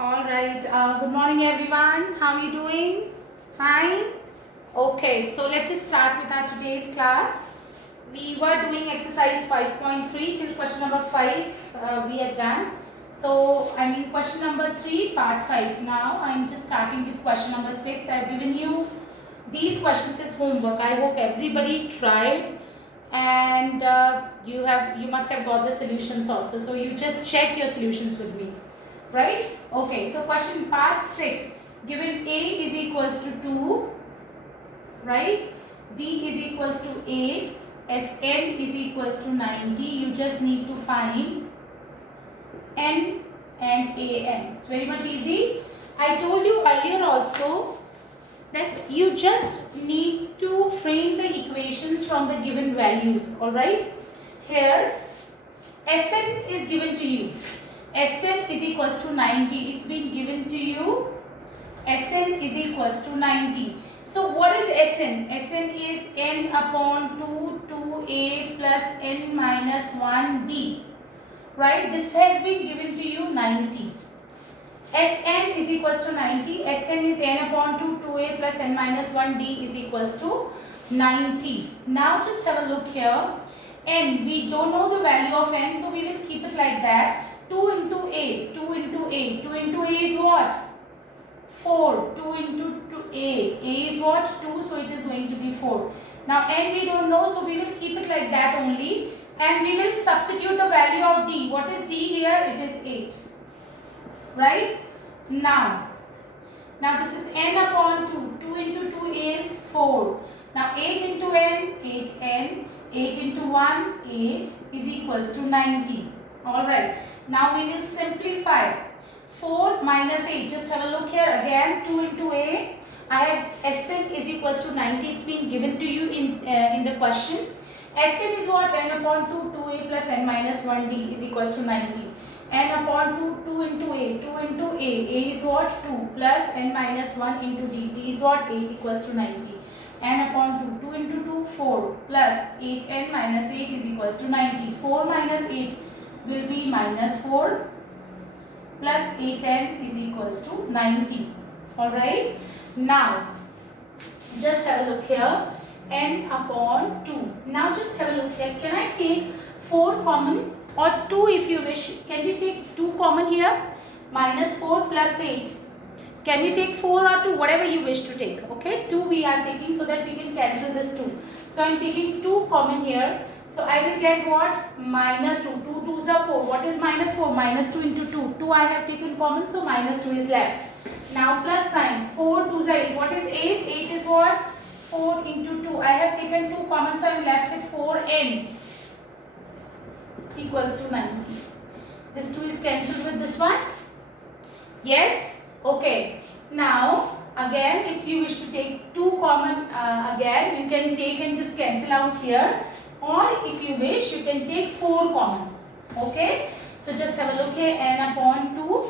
All right. Good morning, everyone. How are you doing? Fine. Okay. So let's just start with our today's class. We were doing exercise 5.3 till question number 5. We have done. So question number 3, part 5. Now I'm just starting with question number 6. I've given you these questions as homework. I hope everybody tried, and you must have got the solutions also. So you just check your solutions with me. Right? Okay, so question part 6. Given A is equals to 2, right? D is equals to 8, Sn is equals to 90. You just need to find N and An. It's very much easy. I told you earlier also that you just need to frame the equations from the given values. Alright? Here, Sn is given to you. Sn is equals to 90. It's been given to you. Sn is equals to 90. So what is Sn? Sn is n upon 2, 2a plus n minus 1d. Right? This has been given to you 90. Sn is equals to 90. Sn is n upon 2, 2a plus n minus 1d is equals to 90. Now just have a look here. N, we don't know the value of n, so we will keep it like that. 2 into a, 2 into a, 2 into a is what? 4. 2 into a is what? 2, so it is going to be 4. Now n we don't know, so we will keep it like that only, and we will substitute the value of d. What is d here? It is 8. Right? Now this is n upon 2. 2 into 2 is 4. Now 8 into n, 8n. 8 into 1, 8 is equals to 90. Alright. Now we will simplify. 4 minus 8. Just have a look here again. 2 into a. I have Sn is equals to 90. It's been given to you in the question. Sn is what? n upon 2, 2a plus n minus 1d is equals to 90. N upon 2, 2 into a. 2 into a is what? 2 plus n minus 1 into d. D is what? 8 equals to 90. N upon 2, 2 into 2, 4 plus 8n minus 8 is equals to 90. 4 minus 8 will be minus 4 plus 8n is equals to 90. Alright. Now, just have a look here. N upon 2. Now just have a look here. Can I take 4 common or 2 if you wish? Can we take 2 common here? Minus 4 plus 8. Can we take 4 or 2? Whatever you wish to take. Okay. 2 we are taking so that we can cancel this 2. So I am taking 2 common here. So I will get what? Minus 2. 2 2s are 4. What is minus 4? Minus 2 into 2. 2 I have taken common, so minus 2 is left. Now plus sign. 4 2s are 8. What is 8? 8 is what? 4 into 2. I have taken 2 common, so I am left with 4n equals to 90. This 2 is cancelled with this one. Yes? Okay. Now again, if you wish to take 2 common again, you can take and just cancel out here. Or if you wish, you can take 4 common. Okay. So just have a look here. N upon 2.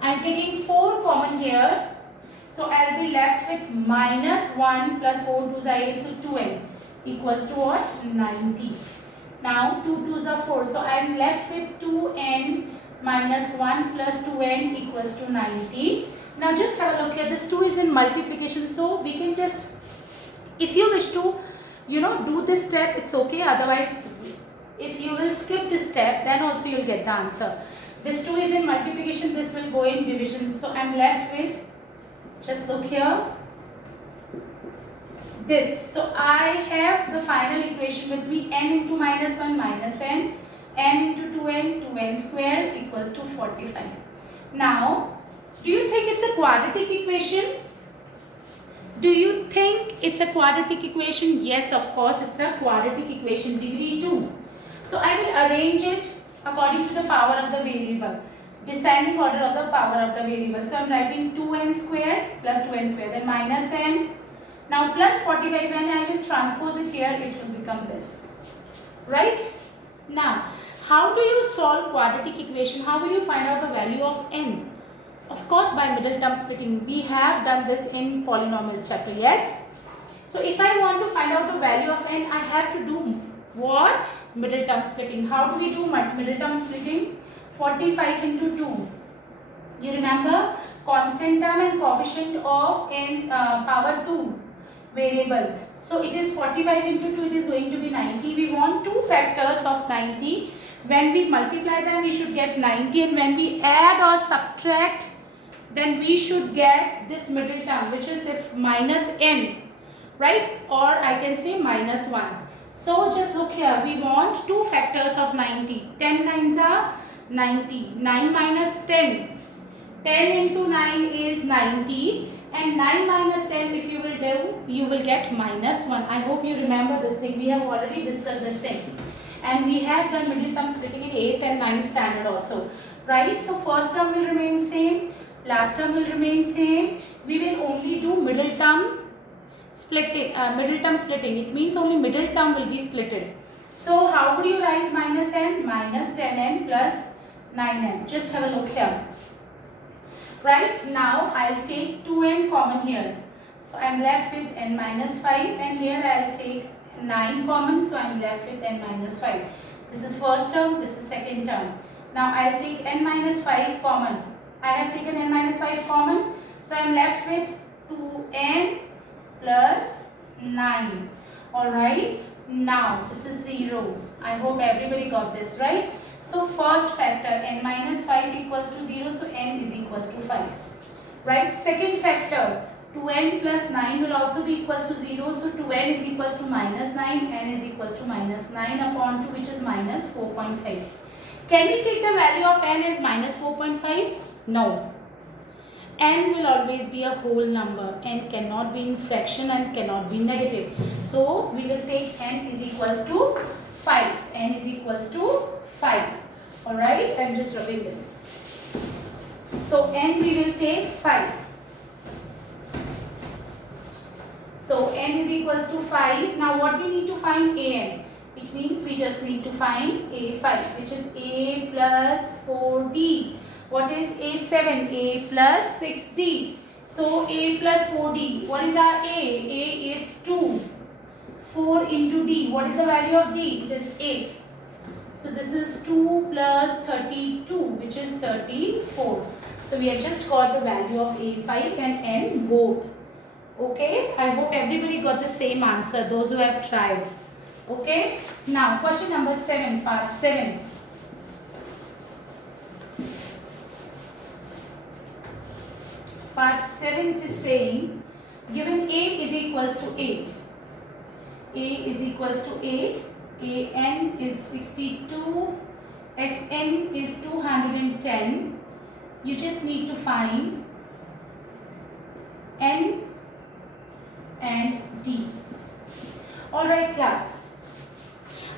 I am taking 4 common here. So I will be left with minus 1 plus 4 2s are 8. So 2n equals to what? 90. Now 2 2s are 4. So I am left with 2n minus 1 plus 2n equals to 90. Now just have a look here. This 2 is in multiplication. So we can just, if you wish to, do this step, it's okay. Otherwise, if you will skip this step, then also you will get the answer. This 2 is in multiplication. This will go in division. So I am left with, just look here, this. So I have the final equation with me. N into minus 1 minus n. N into 2n, 2n square equals to 45. Now, do you think it's a quadratic equation? Do you think it's a quadratic equation? Yes, of course, it's a quadratic equation, degree 2. So I will arrange it according to the power of the variable, descending order of the power of the variable. So I am writing 2n square plus 2n square, then minus n. Now plus 45, when I will transpose it here, it will become this. Right? Now, how do you solve quadratic equation? How will you find out the value of n? Of course, by middle term splitting. We have done this in polynomials chapter. Yes? So if I want to find out the value of n, I have to do what? Middle term splitting. How do we do middle term splitting? 45 into 2. You remember constant term and coefficient of n power 2 variable. So it is 45 into 2, it is going to be 90. We want two factors of 90. When we multiply them, we should get 90, and when we add or subtract, then we should get this middle term, which is if minus n, right? Or I can say minus 1. So just look here, we want two factors of 90. 10 nines are 90. 9 minus 10. 10 into 9 is 90, and 9 minus 10 if you will do, you will get minus 1. I hope you remember this thing. We have already discussed this thing. And we have done middle term splitting in 8th and 9th standard also. Right? So first term will remain same. Last term will remain same. We will only do middle term splitting. It means only middle term will be splitted. So how would you write minus n? Minus 10n plus 9n. Just have a look here. Right, now I'll take 2n common here. So I'm left with n minus 5, and here I'll take 9 common, so I'm left with n minus 5. This is first term, this is second term. Now I'll take n minus 5 common. I have taken n minus 5 common, so I'm left with 2n plus 9. Alright, now this is 0. I hope everybody got this right. So first factor, n minus 5 equals to 0, so n is equals to 5. Right, second factor, 2n plus 9 will also be equals to 0, so 2n is equals to minus 9, n is equals to minus 9 upon 2, which is minus 4.5. Can we take the value of n as minus 4.5? No. N will always be a whole number. N cannot be in fraction and cannot be negative. So we will take n is equals to 5. N is equals to 5. Alright, I'm just rubbing this. So n we will take 5. So n is equals to 5. Now what we need to find an? It means we just need to find a5, which is a plus 4d. What is a7? A plus 6d. So a plus 4d. What is our a? A is 2. 4 into d. What is the value of d? It is 8. So this is 2 plus 32, which is 34. So we have just got the value of a5 and n both. Okay, I hope everybody got the same answer, those who have tried. Okay, now question number 7, part 7. Part 7, it is saying, given a is equals to 8. A is equals to 8. An is 62. Sn is 210. You just need to find n and d. Alright class,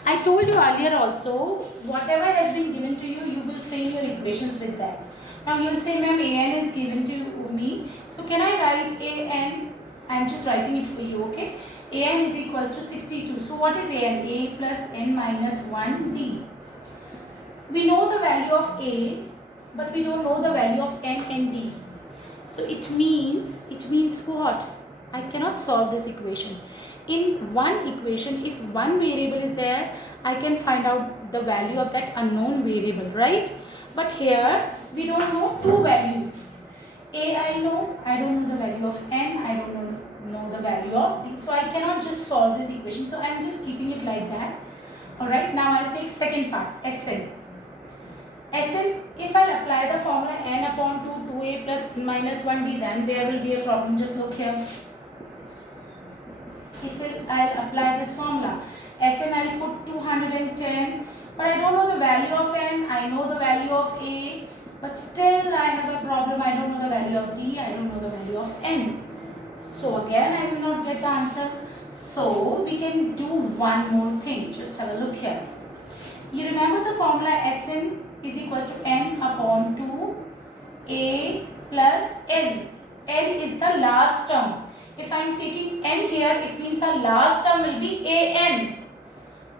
I told you earlier also, whatever has been given to you, you will frame your equations with that. Now you will say, ma'am, an is given to me, so can I write an? I am just writing it for you, okay? An is equals to 62. So what is an? A plus n minus 1 d. We know the value of a, but we don't know the value of n and d. So it means what? I cannot solve this equation. In one equation, if one variable is there, I can find out the value of that unknown variable, right? But here, we don't know two values. A I know, I don't know the value of n, I don't know the value of d. So I cannot just solve this equation. So I am just keeping it like that. Alright, now I will take second part, Sn. Sn, if I will apply the formula n upon 2, 2a plus n minus 1d, then there will be a problem. Just look here. If I will apply this formula, Sn I will put 210, but I don't know the value of n, I know the value of a, but still I have a problem, I don't know the value of d, I don't know the value of n. So again I will not get the answer. So we can do one more thing, just have a look here. You remember the formula Sn is equals to n upon 2 a plus n. N is the last term. If I am taking n here, it means the last term will be an.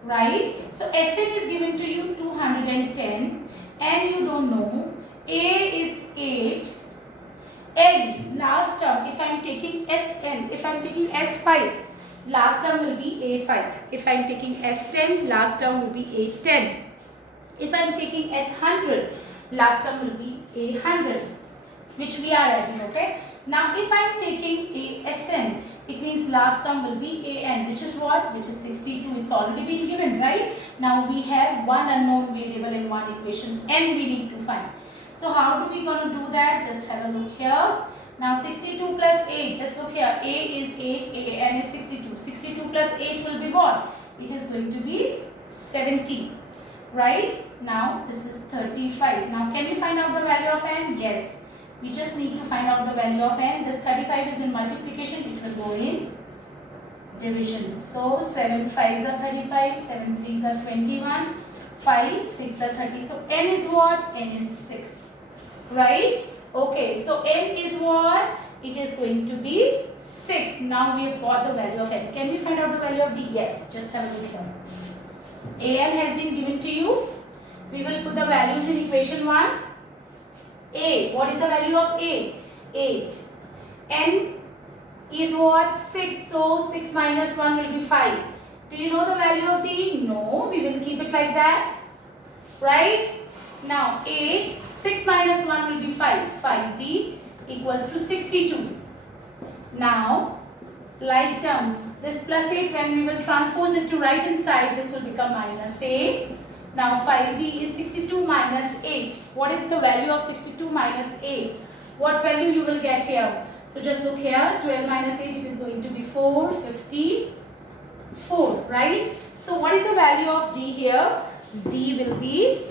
Right? So Sn is given to you 210, n you don't know, a is 8, n last term, if I am taking Sn, if I am taking S5, last term will be A5. If I am taking S10, last term will be A10. If I am taking S100, last term will be A100. which we are adding. Okay. Now if I am taking a Sn, it means last term will be An, which is what? Which is 62. It's already been given, right? Now we have one unknown variable in one equation, n we need to find. So how do we gonna do that? Just have a look here. Now 62 plus 8, just look here. A is 8, An is 62. 62 plus 8 will be what? It is going to be 70. Right? Now this is 35. Now can we find out the value of n? Yes. We just need to find out the value of n. This 35 is in multiplication. It will go in division. So 7 5s are 35, 7 3s are 21, 5 6 are 30. So n is what? N is 6. Right? Okay. So n is what? It is going to be 6. Now we have got the value of n. Can we find out the value of d? Yes. Just have a look here. An has been given to you. We will put the values in equation 1. A. What is the value of A? 8. N is what? 6. So 6 minus 1 will be 5. Do you know the value of D? No. We will keep it like that. Right? Now 8. 6 minus 1 will be 5. 5D equals to 62. Now like terms, this plus 8, when we will transpose it to right hand side, this will become minus 8. Now 5D is 62 minus 8. What is the value of 62 minus 8? What value you will get here? So just look here, 12 minus 8, it is going to be 454, right? So what is the value of D here? D will be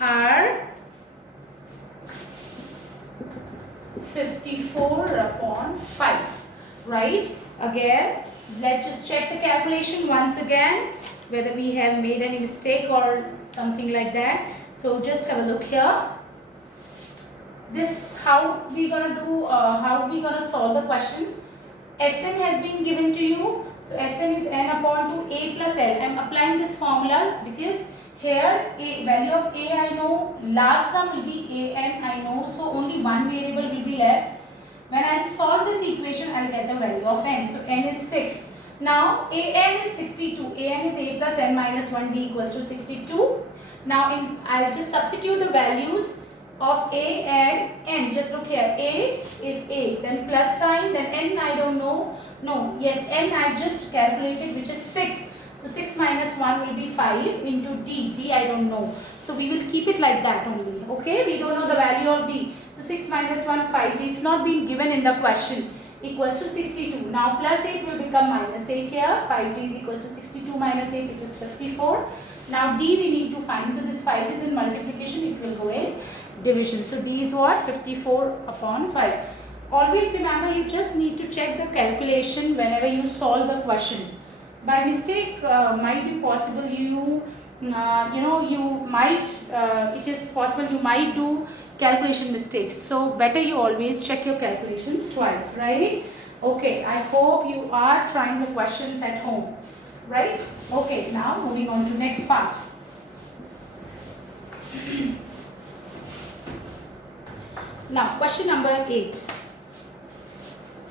R 54 upon 5, right? Again, let's just check the calculation once again, whether we have made any mistake or something like that. So just have a look here. This how we gonna do, how we gonna solve the question. Sn has been given to you. So Sn is n upon 2 a plus l. I am applying this formula because here a value of a I know, last term will be an I know, so only one variable will be left. When I solve this equation, I will get the value of n. So n is 6. Now An is 62. An is a plus n minus 1d equals to 62. Now I will just substitute the values of a and n. Just look here. A is 8. Then plus sign. Then n I don't know. No. Yes, n I just calculated, which is 6. So 6 minus 1 will be 5 into d. D I don't know. So we will keep it like that only. Okay. We don't know the value of d. So 6 minus 1, 5. It's not been given in the question. Equals to 62. Now plus 8 will become minus 8 here. 5d is equals to 62 minus 8, which is 54. Now d we need to find. So this 5 is in multiplication. It will go in division. So d is what? 54 upon 5. Always remember, you just need to check the calculation whenever you solve the question. By mistake, might be possible you might, it is possible you might do calculation mistakes. So better you always check your calculations twice, right? Okay, I hope you are trying the questions at home, right? Okay, now moving on to next part. Now question number 8.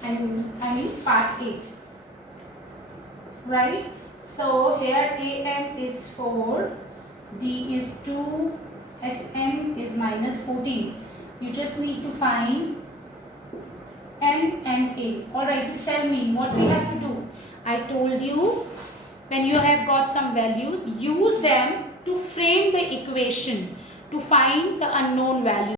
I mean part 8. Right? So here An is 4, D is 2, Sn is minus 14. You just need to find n and a. Alright, just tell me what we have to do. I told you, when you have got some values, use them to frame the equation to find the unknown value.